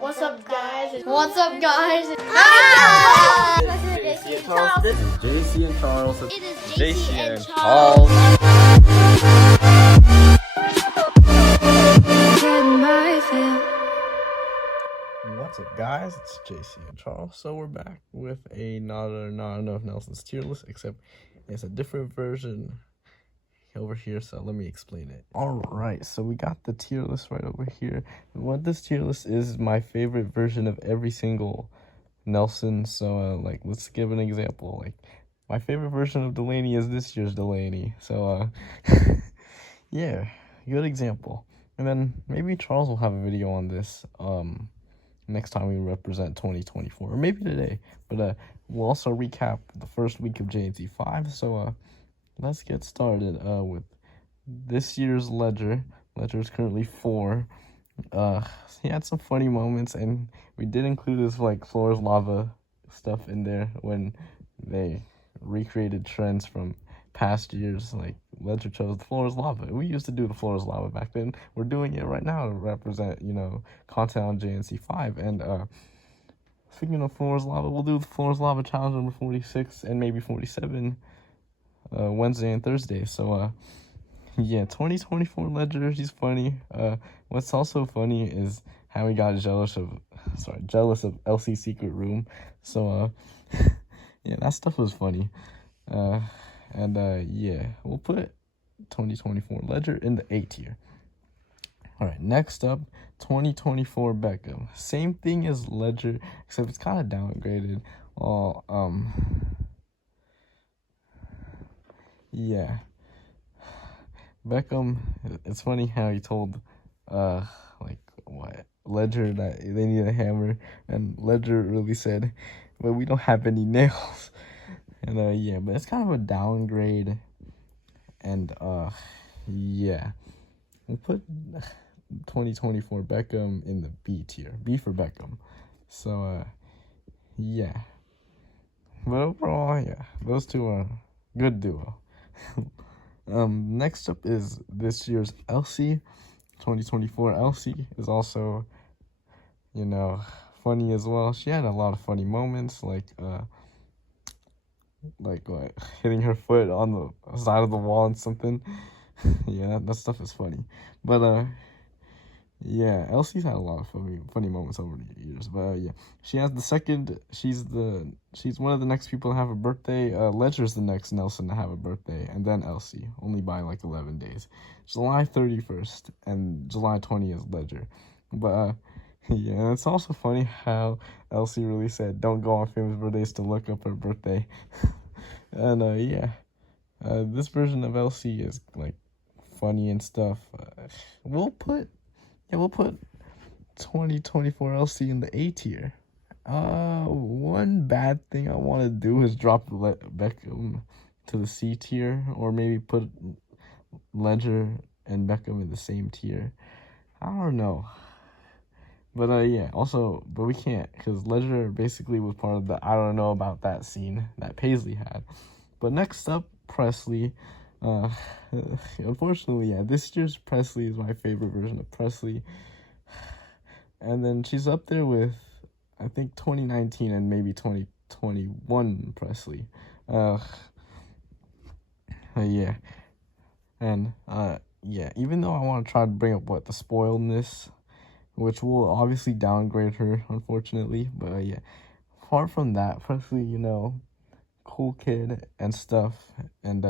What's up, guys? What's up, guys? JC and Charles. JC and Charles. It is JC and Charles. What's up, guys? It's JC and Charles. So we're back with another Not Enough Nelson's tier list, except it's a different version over here, so let me explain it. All right, so we got the tier list right over here, and what this tier list is my favorite version of every single Nelson. So like, let's give an example. Like, my favorite version of Delaney is this year's Delaney. So yeah, good example. And then maybe Charles will have a video on this next time we represent 2024, or maybe today. But we'll also recap the first week of JNC5. So let's get started with this year's Ledger. Ledger is currently 4. He had some funny moments, and we did include his like floor is lava stuff in there when they recreated trends from past years. Like, Ledger chose the floor is lava. We used to do the floor is lava back then. We're doing it right now to represent, you know, content on JNC5. And speaking of floor is lava, we'll do the floor is lava challenge number 46 and maybe 47 Wednesday and Thursday. So yeah, 2024 Ledger, he's funny. What's also funny is how he got jealous of Elsie's secret room. So yeah, that stuff was funny. And yeah, we'll put 2024 Ledger in the A tier. All right, next up, 2024 Beckham. Same thing as Ledger, except it's kind of downgraded. Yeah, Beckham, it's funny how he told like what Ledger that they need a hammer, and Ledger really said, but we don't have any nails. And yeah, but it's kind of a downgrade. And yeah, we'll put 2024 Beckham in the B tier. B for Beckham. So yeah, but overall, yeah, those two are good duo. Next up is this year's Elsie. 2024 Elsie is also, you know, funny as well. She had a lot of funny moments, like what, hitting her foot on the side of the wall and something. Yeah, that stuff is funny. But yeah, Elsie's had a lot of funny moments over the years. But yeah, she has the second. She's one of the next people to have a birthday. Ledger's the next Nelson to have a birthday, and then Elsie, only by like 11 days. July 31st and July 20th is Ledger. But yeah, it's also funny how Elsie really said, "Don't go on famous birthdays to look up her birthday." And yeah, this version of Elsie is like funny and stuff. We'll put 2024 Elsie in the A tier. One bad thing I want to do is drop Beckham to the C tier, or maybe put Ledger and Beckham in the same tier. I don't know. But yeah, also, but we can't, because Ledger basically was part of the I don't know about that scene that Paisley had. But next up, Presley. Unfortunately, yeah, this year's Presley is my favorite version of Presley. And then she's up there with, I think, 2019 and maybe 2021 Presley. Yeah. And yeah, even though I want to try to bring up the spoiledness, which will obviously downgrade her, unfortunately. But yeah, apart from that, Presley, you know, cool kid and stuff. And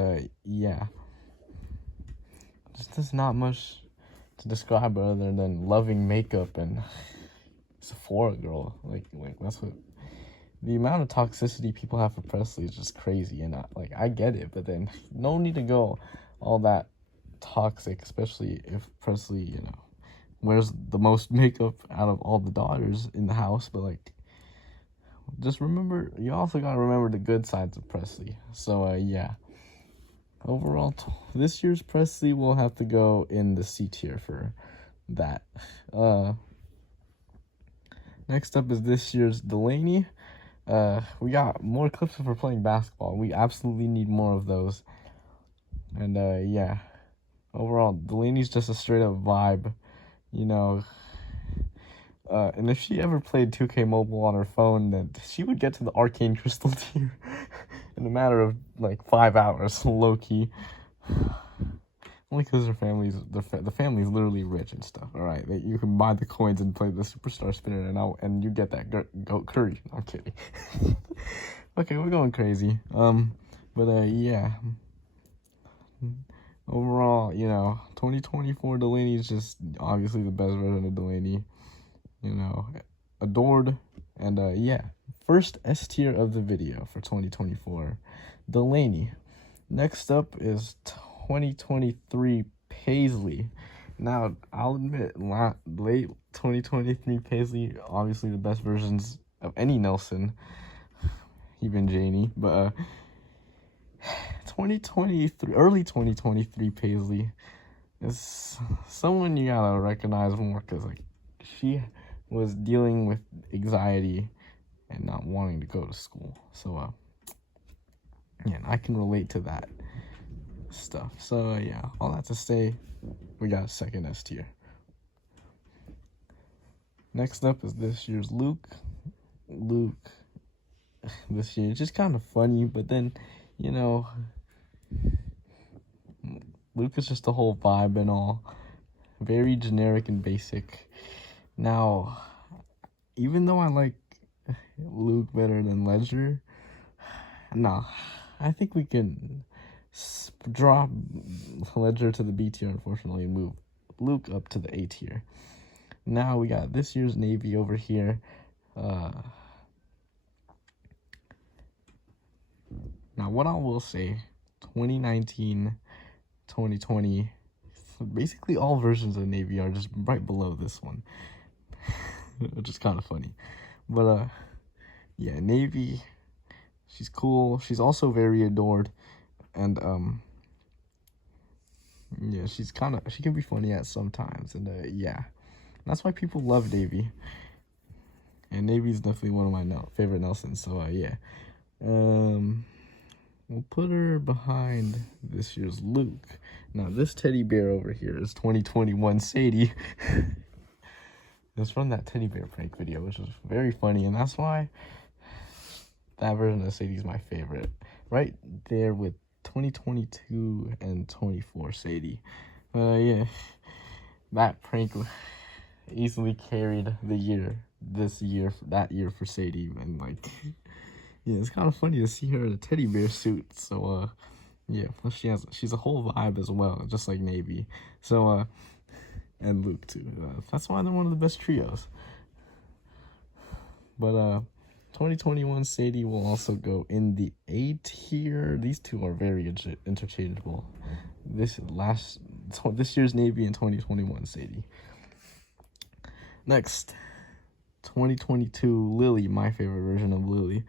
yeah, just there's not much to describe her other than loving makeup and Sephora girl. Like that's what, the amount of toxicity people have for Presley is just crazy. And I get it, but then no need to go all that toxic, especially if Presley, you know, wears the most makeup out of all the daughters in the house. But like, just remember, you also gotta remember the good sides of Presley. So yeah, overall, this year's Presley will have to go in the C tier for that. Next up is this year's Delaney. We got more clips of her playing basketball. We absolutely need more of those. And yeah, overall, Delaney's just a straight up vibe. You know, And if she ever played 2K Mobile on her phone, then she would get to the Arcane Crystal tier in a matter of like 5 hours, low key. Only because her family's the family's literally rich and stuff. All right, you can buy the coins and play the Superstar Spinner, and you get that goat curry. I'm kidding. Okay, we're going crazy. Yeah. Overall, 2024 Delaney is just obviously the best version of Delaney. Adored, and yeah. First S tier of the video for 2024, Delaney. Next up is 2023 Paisley. Now, I'll admit, late 2023 Paisley, obviously the best versions of any Nelson, even Janie, but 2023, early 2023 Paisley is someone you gotta recognize more, because like she was dealing with anxiety and not wanting to go to school. So yeah, and I can relate to that stuff. So yeah, all that to say, we got a second S tier. Next up is this year's Luke. This year, it's just kind of funny, but then, Luke is just the whole vibe and all. Very generic and basic. Now, even though I like Luke better than Ledger, no, I think we can drop Ledger to the B tier, unfortunately, and move Luke up to the A tier. Now we got this year's Navy over here. Now, what I will say, 2019, 2020, basically all versions of Navy are just right below this one, which is kind of funny. But yeah, Navy, she's cool. She's also very adored, and yeah, she can be funny at sometimes, and yeah, that's why people love Navy. And Navy is definitely one of my favorite Nelsons. So yeah, we'll put her behind this year's Luke. Now, this teddy bear over here is 2021 Sadie. It's from that teddy bear prank video, which was very funny, and that's why that version of Sadie is my favorite. Right there with 2022 and 24 Sadie. Yeah, that prank easily carried the year, that year for Sadie, and like, yeah, it's kind of funny to see her in a teddy bear suit. So yeah, plus she's a whole vibe as well, just like Navy. So and Luke too. That's why they're one of the best trios. But 2021 Sadie will also go in the A tier. These two are very interchangeable. This year's Navy and 2021 Sadie. Next, 2022 Lily, my favorite version of Lily.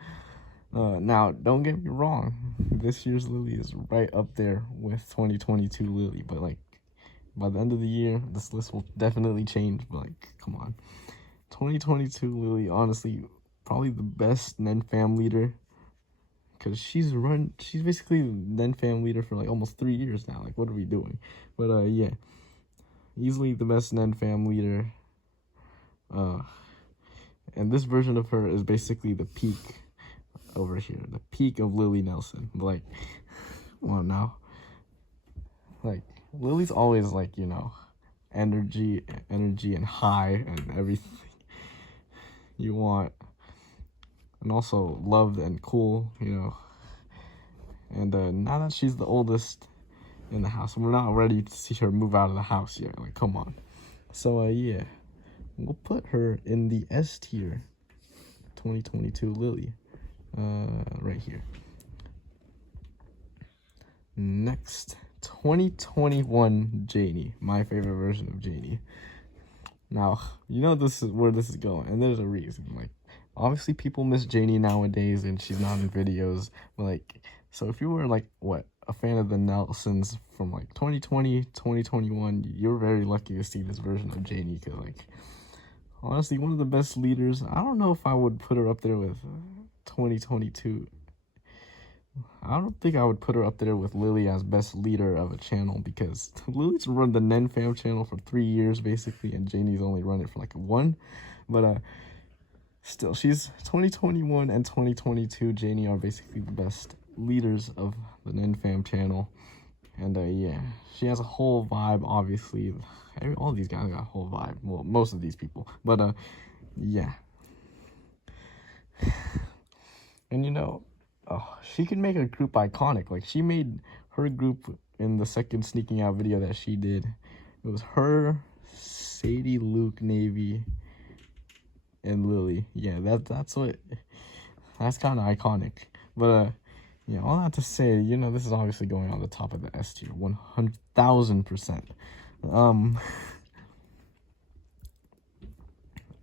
Now, don't get me wrong, this year's Lily is right up there with 2022 Lily, but like, by the end of the year, this list will definitely change, but like, come on. 2022 Lily, honestly, probably the best Nen fam leader, because she's basically Nen fam leader for like almost 3 years now. Like, what are we doing? But yeah, easily the best Nen fam leader. And this version of her is basically the peak over here, the peak of Lily Nelson. Like, well, now, like, Lily's always like, energy and high and everything you want, and also loved and cool, and now that she's the oldest in the house, we're not ready to see her move out of the house yet. Like, come on. So yeah, we'll put her in the S tier, 2022 Lily, right here. Next, 2021 Janie, my favorite version of Janie. Now, this is where this is going, and there's a reason. Like, obviously people miss Janie nowadays, and she's not in videos, but like, so if you were like, a fan of the Nelsons from like 2020, 2021, you're very lucky to see this version of Janie, because like, honestly, one of the best leaders. I don't know if I would put her up there with 2022. I don't think I would put her up there with Lily as best leader of a channel, because Lily's run the Nen Fam channel for 3 years basically, and Janie's only run it for like 1. But still, she's 2021 and 2022. Janie are basically the best leaders of the NinFam channel. And yeah, she has a whole vibe, obviously. All these guys got a whole vibe. Well, most of these people. But yeah. And you know, she can make a group iconic. Like, she made her group in the second sneaking out video that she did. It was her, Sadie, Luke, Navy, and Lily. Yeah, that's kind of iconic. But yeah, all that to say, you know, this is obviously going on the top of the S tier, 100,000%.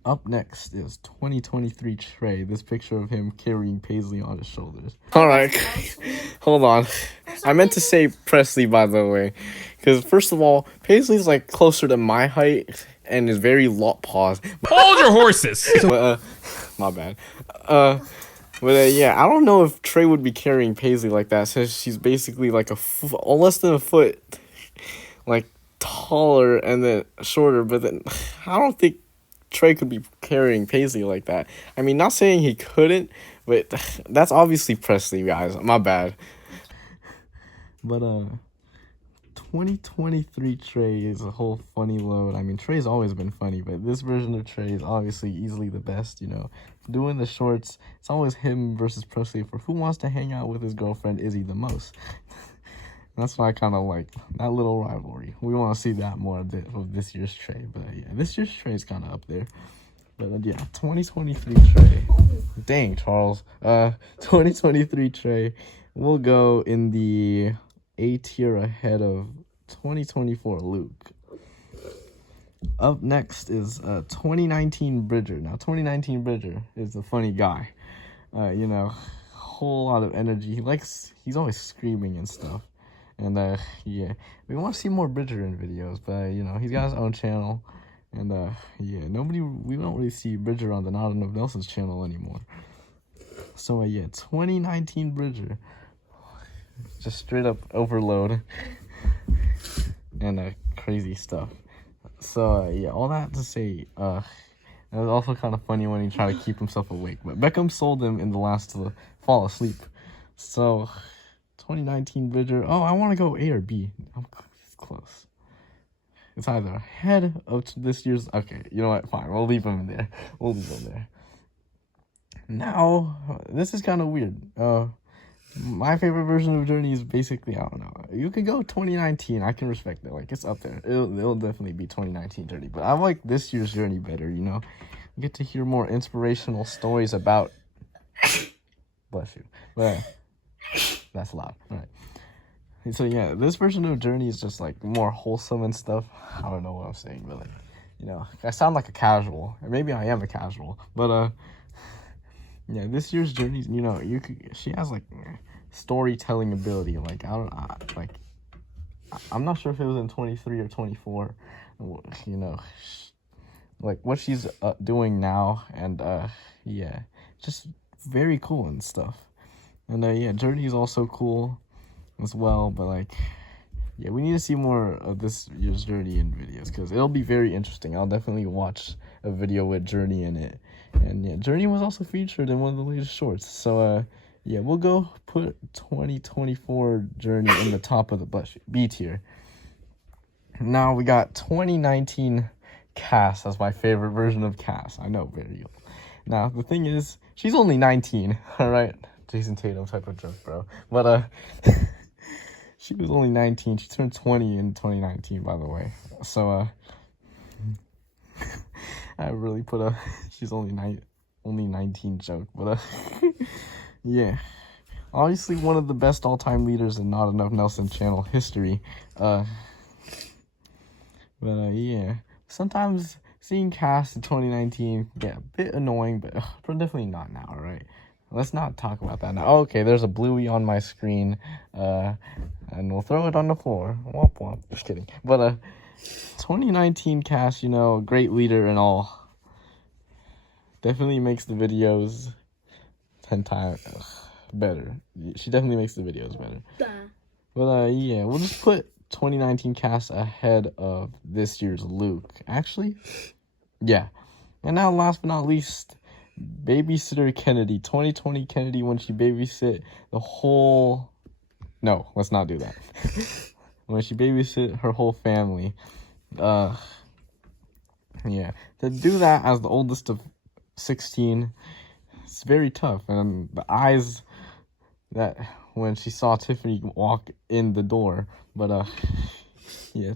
Up next is 2023 Trey. This picture of him carrying Paisley on his shoulders. All right, hold on. I meant to say Presley, by the way, because first of all, Paisley's like closer to my height and is very pause. Hold your horses. But, my bad. But yeah, I don't know if Trey would be carrying Paisley like that, since she's basically like less than a foot, like taller and then shorter. But then I don't think Trey could be carrying Paisley like that. I mean, not saying he couldn't, but that's obviously Presley, guys. My bad. But 2023 Trey is a whole funny load. I mean, Trey's always been funny, but this version of Trey is obviously easily the best, you know. Doing the shorts, it's always him versus Presley for who wants to hang out with his girlfriend Izzy the most. That's why I kind of like that little rivalry. We want to see that more of this year's Trey. But yeah, this year's Trey is kind of up there. But yeah, 2023 Trey. Dang, Charles. 2023 Trey will go in the A tier ahead of 2024 Luke. Up next is 2019 Bridger. Now, 2019 Bridger is a funny guy. You know, whole lot of energy. He's always screaming and stuff. And yeah, we want to see more Bridger in videos, but you know, he's got his own channel. And yeah, we don't really see Bridger on the Not Enough Nelson's channel anymore. So yeah, 2019 Bridger. Just straight up overload. And crazy stuff. So yeah, all that to say, it was also kind of funny when he tried to keep himself awake. But Beckham sold him in the last to fall asleep. So 2019 Bridger. Oh, I want to go A or B. I'm close. It's either ahead of this year's. Okay, you know what? Fine, we'll leave him there. We'll leave him there. Now, this is kind of weird. My favorite version of Journey is basically, I don't know. You could go 2019. I can respect it. Like, it's up there. It'll definitely be 2019 Journey. But I like this year's Journey better, you know? You get to hear more inspirational stories about... Bless you. But that's loud. All right. So, yeah, this version of Journey is just, like, more wholesome and stuff. I don't know what I'm saying, but, like, you know, I sound like a casual. Or maybe I am a casual. But, yeah, this year's Journey, you know, she has like storytelling ability. Like I'm not sure if it was in 23 or 24. You know, like what she's doing now, and yeah, just very cool and stuff. And yeah, Journey is also cool as well. But like, yeah, we need to see more of this year's Journey in videos because it'll be very interesting. I'll definitely watch a video with Journey in it. And yeah, Journey was also featured in one of the latest shorts. So yeah, we'll go put 2024 Journey in the top of the B tier. Now we got 2019 Cass as my favorite version of Cass. I know, very old. Now the thing is, she's only 19. All right, Jason Tatum type of joke, bro. But she was only 19. She turned 20 in 2019, by the way. So I really put a she's only 19 joke, but yeah, obviously one of the best all-time leaders in Not Enough Nelson channel history. But yeah, sometimes seeing Cass in 2019 get a bit annoying, but definitely not now. All right, let's not talk about that now. Oh, okay, there's a bluey on my screen, and we'll throw it on the floor. Womp womp. Just kidding. But 2019 Cass, you know, great leader and all. Definitely makes the videos 10 times better. She definitely makes the videos better. But yeah, we'll just put 2019 Cass ahead of this year's Luke. Actually, yeah. And now, last but not least, Babysitter Kennedy. 2020 Kennedy, when she babysit the whole... No, let's not do that. When she babysit her whole family. Yeah. To do that as the oldest of 16, it's very tough. And the eyes that when she saw Tiffany walk in the door. But, yeah,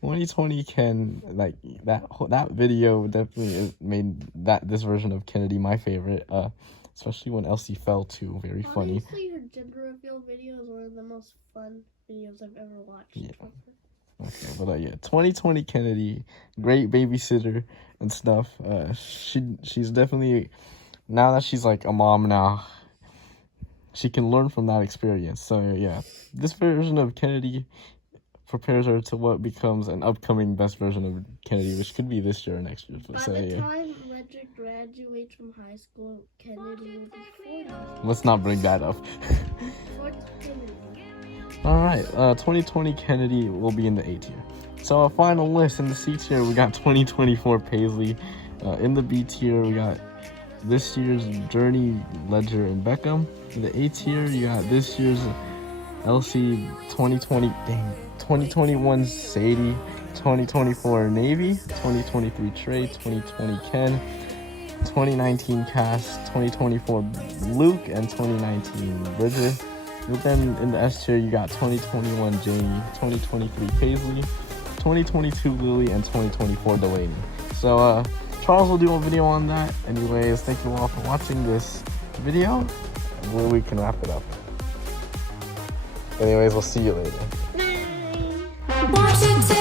2020 can, like, that video definitely made this version of Kennedy my favorite, especially when Elsie fell too. Very funny. Honestly, her gender reveal video is one of the most fun videos I've ever watched. Yeah. Okay, but yeah, 2020 Kennedy, great babysitter and stuff. She's definitely, now that she's like a mom now, she can learn from that experience. So yeah, this version of Kennedy prepares her to what becomes an upcoming best version of Kennedy, which could be this year or next year. By the time Ledger graduates from high school, Kennedy will be 40. Let's not bring that up. All right, 2020 Kennedy will be in the A tier. So our final list in the C tier, we got 2024 Paisley. In the B tier, we got this year's Journey, Ledger, and Beckham. In the A tier, you got this year's Elsie, 2021 Sadie, 2024 Navy, 2023 Trey, 2020 Ken, 2019 Cass, 2024 Luke, and 2019 Bridget. But then in the S tier, you got 2021 Jamie, 2023 Paisley, 2022 Lily, and 2024 Delaney. So Charles will do a video on that. Anyways, thank you all for watching this video. And we can wrap it up. Anyways, we'll see you later. Bye.